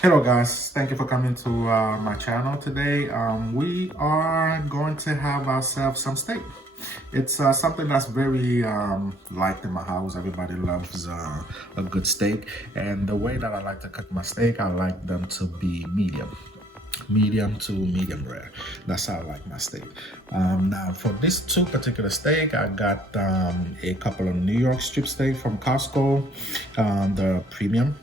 Hello guys, thank you for coming to my channel today. We are going to have ourselves some steak. It's something that's very liked in my house. Everybody loves a good steak, and the way that I like to cook my steak, I like them to be medium to medium rare. That's how I like my steak. Now for this two particular steak, I got a couple of New York strip steak from Costco, the premium.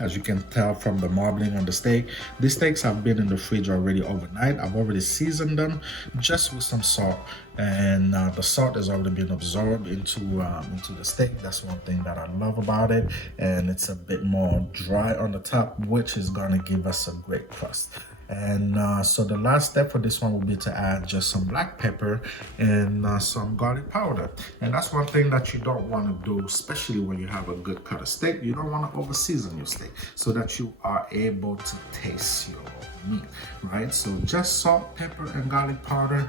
As you can tell from the marbling on the steak, these steaks have been in the fridge already overnight. I've already seasoned them just with some salt, and the salt has already been absorbed into the steak. That's one thing that I love about it, and it's a bit more dry on the top, which is going to give us a great crust. And so the last step for this one will be to add just some black pepper and some garlic powder. And that's one thing that you don't want to do, especially when you have a good cut of steak. You don't want to over season your steak so that you are able to taste your meat, right? So just salt, pepper, and garlic powder,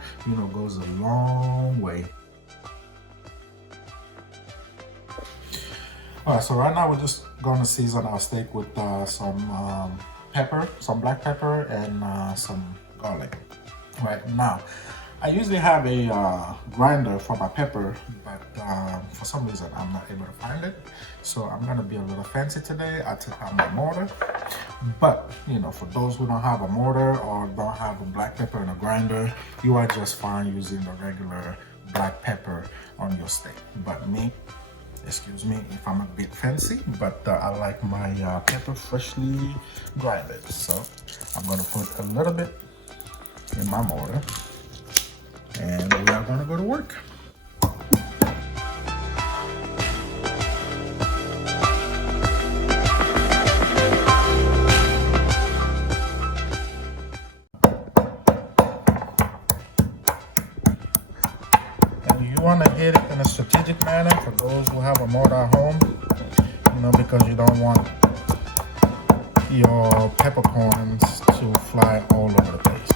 goes a long way. All right, so right now we're just going to season our steak with some pepper, some black pepper, and some garlic. Right now, I usually have a grinder for my pepper, but for some reason I'm not able to find it. So I'm gonna be a little fancy today. I took out my mortar, but for those who don't have a mortar or don't have a black pepper and a grinder, you are just fine using the regular black pepper on your steak. But me, excuse me if I'm a bit fancy, but I like my pepper freshly grinded. So I'm gonna put a little bit in my mortar and we are gonna go to work. You want to hit it in a strategic manner for those who have a mortar at home, because you don't want your peppercorns to fly all over the place.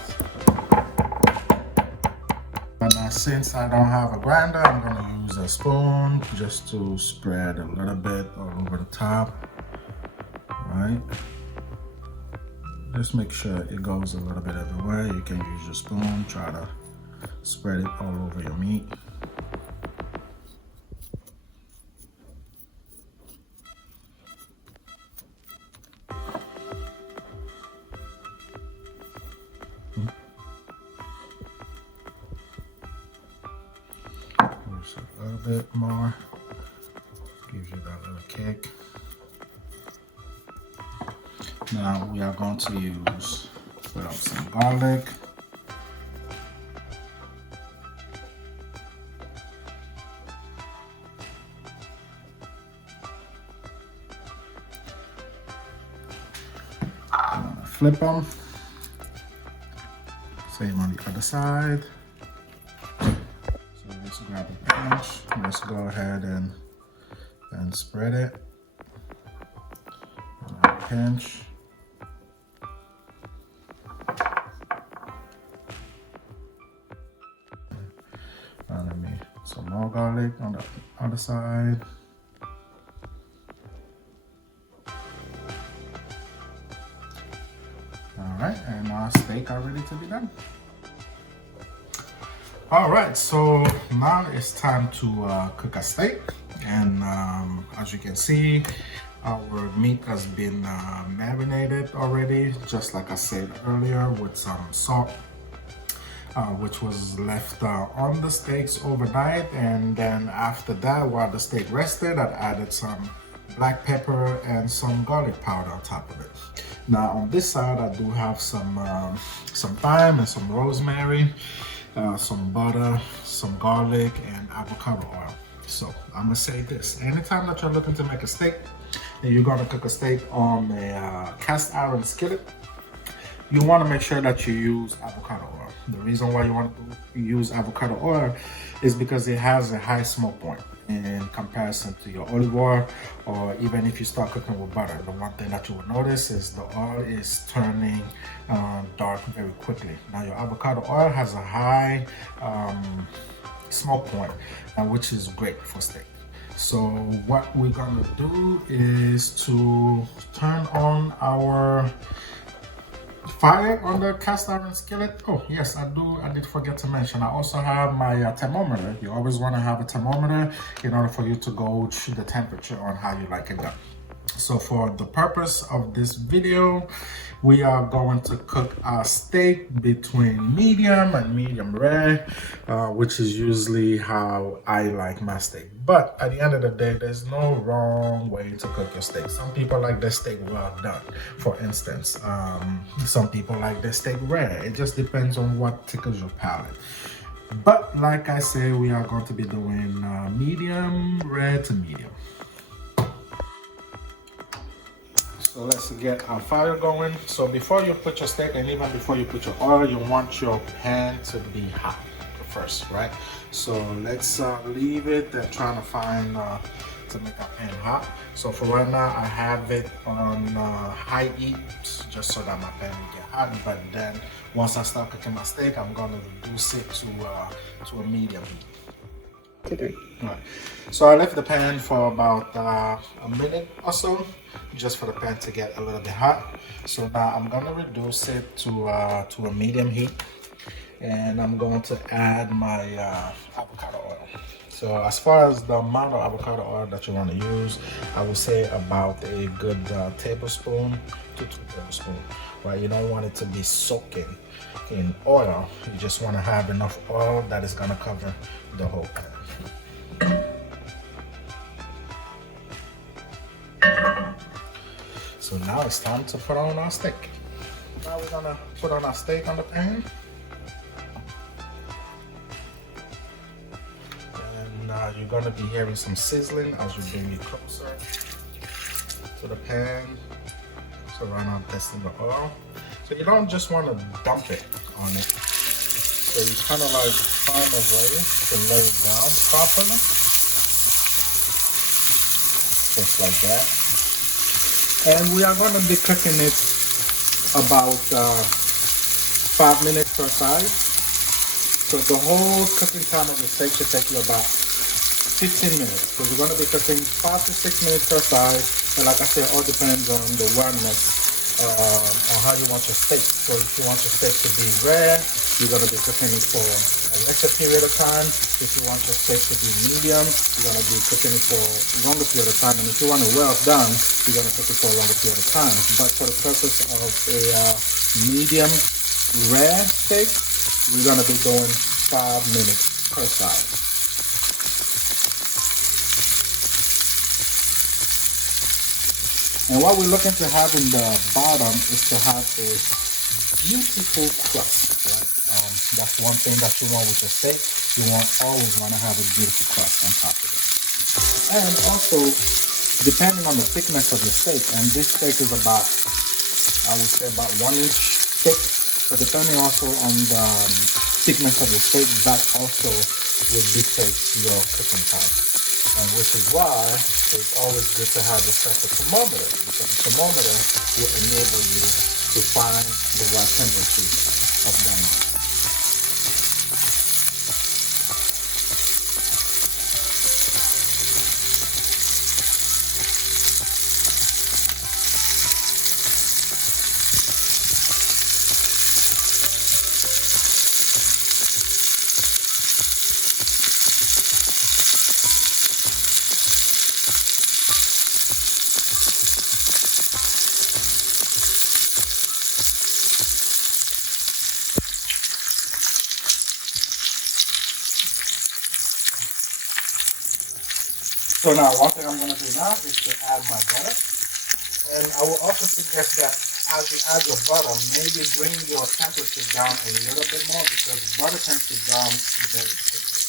And since I don't have a grinder, I'm going to use a spoon just to spread a little bit all over the top, right? Just make sure it goes a little bit everywhere. You can use your spoon, try to spread it all over your meat. Just a little bit more, gives you that little kick. Now we are going to put up some garlic. I'm gonna flip them. Same on the other side. So let's grab a pinch. Let's go ahead and spread it. Pinch. Some more garlic on the other side. All right, and our steak are ready to be done. All right, so now it's time to cook a steak. And as you can see, our meat has been marinated already, just like I said earlier, with some salt, which was left on the steaks overnight. And then after that, while the steak rested, I added some black pepper and some garlic powder on top of it. Now on this side, I do have some thyme and some rosemary, some butter, some garlic, and avocado oil. So I'm gonna say this: anytime that you're looking to make a steak and you're gonna cook a steak on a cast iron skillet, you want to make sure that you use avocado oil. The reason why you want to use avocado oil is because it has a high smoke point in comparison to your olive oil, or even if you start cooking with butter. The one thing that you will notice is the oil is turning dark very quickly. Now your avocado oil has a high smoke point, which is great for steak. So what we're gonna do is to turn on our fire on the cast iron skillet. Oh yes, I did forget to mention, I also have my thermometer. You always want to have a thermometer in order for you to gauge the temperature on how you like it done. So for the purpose of this video, we are going to cook our steak between medium and medium rare, which is usually how I like my steak. But at the end of the day, there's no wrong way to cook your steak. Some people like their steak well done, for instance. Some people like their steak rare. It just depends on what tickles your palate. But like I say, we are going to be doing medium rare to medium. So let's get our fire going. So before you put your steak, and even before you put your oil, you want your pan to be hot first, right? So let's leave it and trying to find to make our pan hot. So for right now, I have it on high heat just so that my pan will get hot. But then once I start cooking my steak, I'm gonna reduce it to a medium heat. Okay. All right. So I left the pan for about a minute or so, just for the pan to get a little bit hot. So now I'm gonna reduce it to a medium heat, and I'm going to add my avocado oil. So as far as the amount of avocado oil that you want to use, I would say about a good tablespoon to 2 tablespoons. Right? You don't want it to be soaking in oil. You just want to have enough oil that is gonna cover the whole pan. So now it's time to put on our steak. Now we're gonna put on our steak on the pan. And you're gonna be hearing some sizzling as you bring it closer to the pan. So right now I'm testing the oil. So you don't just want to dump it on it. So you kind of like find a way to lay it down properly. Just like that. And we are going to be cooking it about 5 minutes per side. So the whole cooking time of the steak should take you about 15 minutes. So you're going to be cooking 5 to 6 minutes per side. And like I said, it all depends on the rareness, on how you want your steak. So if you want your steak to be rare, you're going to be cooking it for a lesser period of time. If you want your steak to be medium, you're going to be cooking it for a longer period of time. And if you want it well done, you're going to cook it for a longer period of time. But for the purpose of a medium rare steak, we're going to be doing 5 minutes per side. And what we're looking to have in the bottom is to have a beautiful crust, right? That's one thing that you want with your steak. You always want to have a beautiful crust on top of it. And also, depending on the thickness of your steak, and this steak is about, I would say about 1 inch thick. So depending also on the thickness of your steak, that also will dictate your cooking time. And which is why it's always good to have yourself a thermometer, because the thermometer will enable you to find the right temperature of done. So now one thing I'm going to do now is to add my butter. And I will also suggest that as you add your butter, maybe bring your temperature down a little bit more, because butter tends to brown very quickly.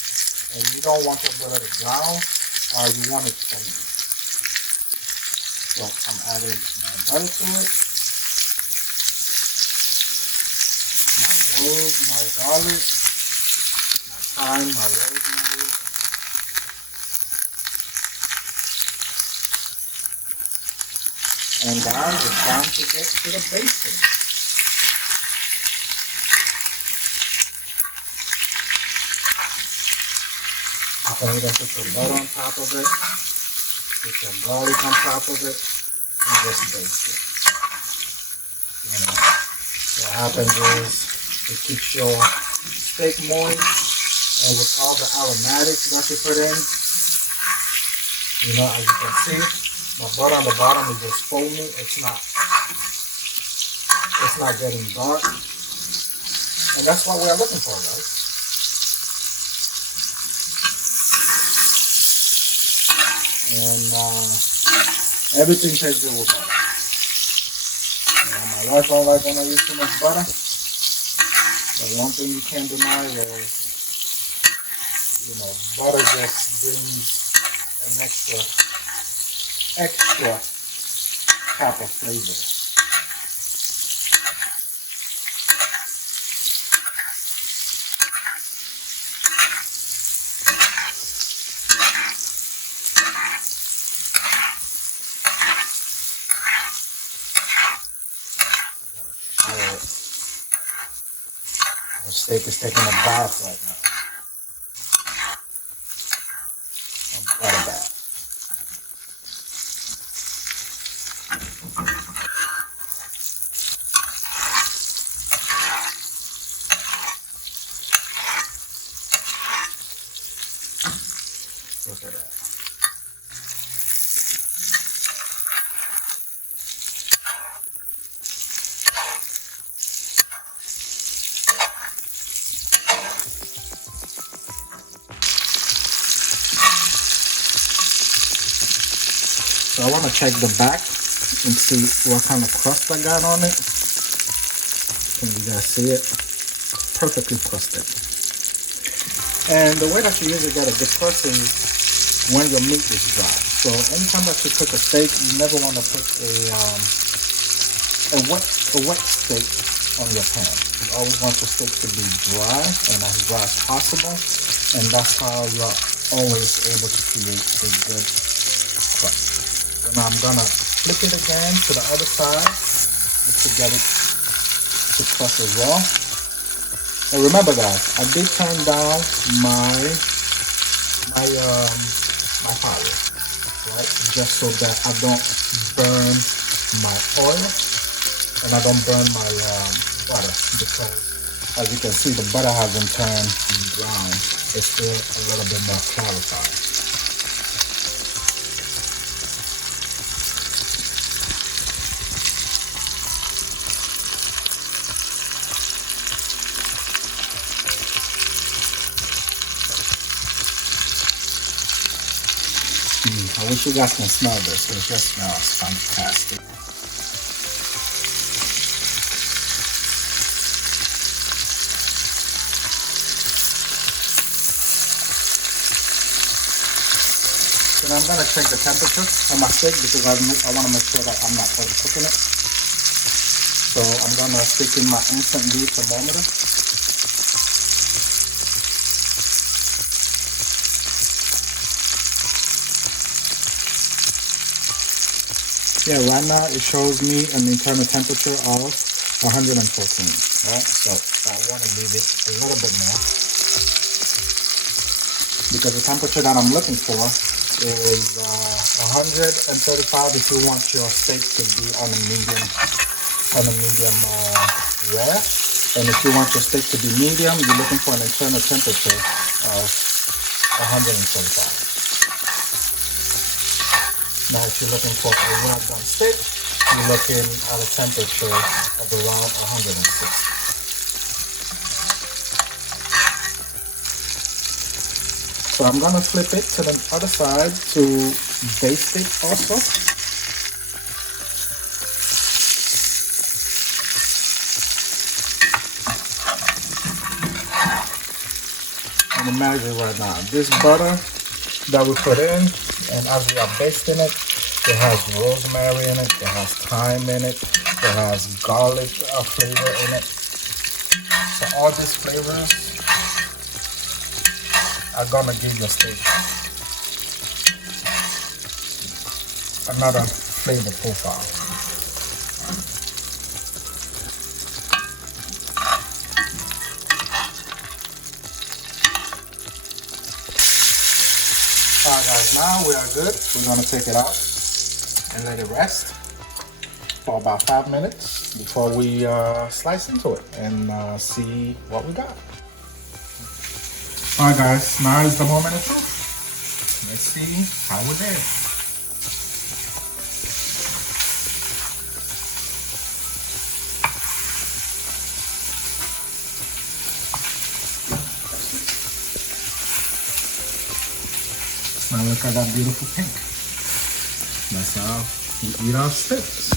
And you don't want your butter to brown, you want it foamy. So I'm adding my butter to it. My garlic, my thyme, my rosemary. And now it's time to get to the basting. Then you're gonna put your butter on top of it, put your garlic on top of it, and just baste it. You know, what happens is it keeps your steak moist, and with all the aromatics that you put in, you know, as you can see, my butter on the bottom is just foaming. It's not getting dark, and that's what we are looking for, guys. And everything tastes good with butter. You know, my wife don't like when I use too much butter, but one thing you can't deny is, you know, butter just brings an extra type of flavor. The steak is taking a bath right now. A butter bath. Look at that. So I want to check the back and see what kind of crust I got on it. Can you guys see it? Perfectly crusted. And the way that you usually get a good crust is when your meat is dry. So anytime that you cook a steak, you never want to put a wet steak on your pan. You always want your steak to be dry and as dry as possible, and that's how you're always able to create a good crust. So now I'm gonna flip it again to the other side just to get it to crust as well. And remember guys, I did turn down my fire, right? Just so that I don't burn my oil and I don't burn my butter, because as you can see, the butter hasn't turned brown. It's still a little bit more clarified. I wish you guys can smell this. It just smells fantastic. Then I'm gonna check the temperature on my steak because I want to make sure that I'm not overcooking it. So I'm gonna stick in my instant beef thermometer. Yeah, right now it shows me an internal temperature of 114, right? So I want to leave it a little bit more because the temperature that I'm looking for is 135 if you want your steak to be on a medium rare, and if you want your steak to be medium, you're looking for an internal temperature of 125. Now, if you're looking for a well done steak, you're looking at a temperature of around 160. So I'm gonna flip it to the other side to baste it also. And imagine right now, this butter that we put in, and as we are basting it, it has rosemary in it, it has thyme in it, it has garlic flavor in it. So all these flavors are gonna give your steak another flavor profile. guys, now we are good. We're gonna take it out and let it rest for about 5 minutes before we slice into it and see what we got. All right, guys, now is the moment of truth. Let's see how we did. Now look at that beautiful pink. That's how we eat our steaks.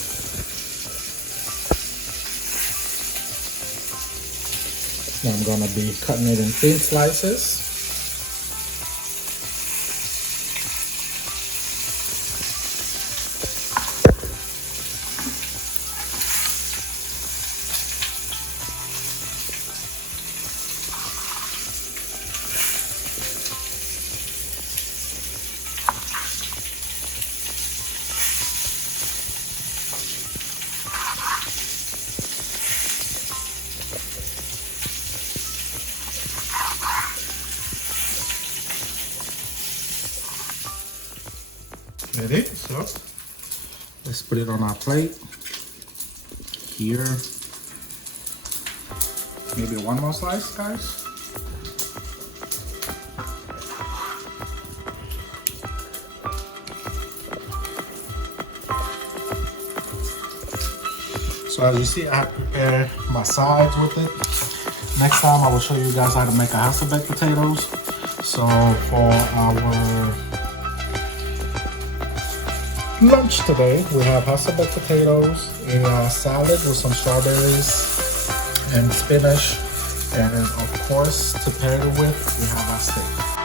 Now I'm gonna be cutting it in thin slices. Ready? So let's put it on our plate here. Maybe one more slice, guys. So as you see, I prepared my sides with it. Next time I will show you guys how to make a house of baked potatoes. So for our lunch today, we have house of baked potatoes, a salad with some strawberries and spinach, and then of course to pair it with, we have our steak.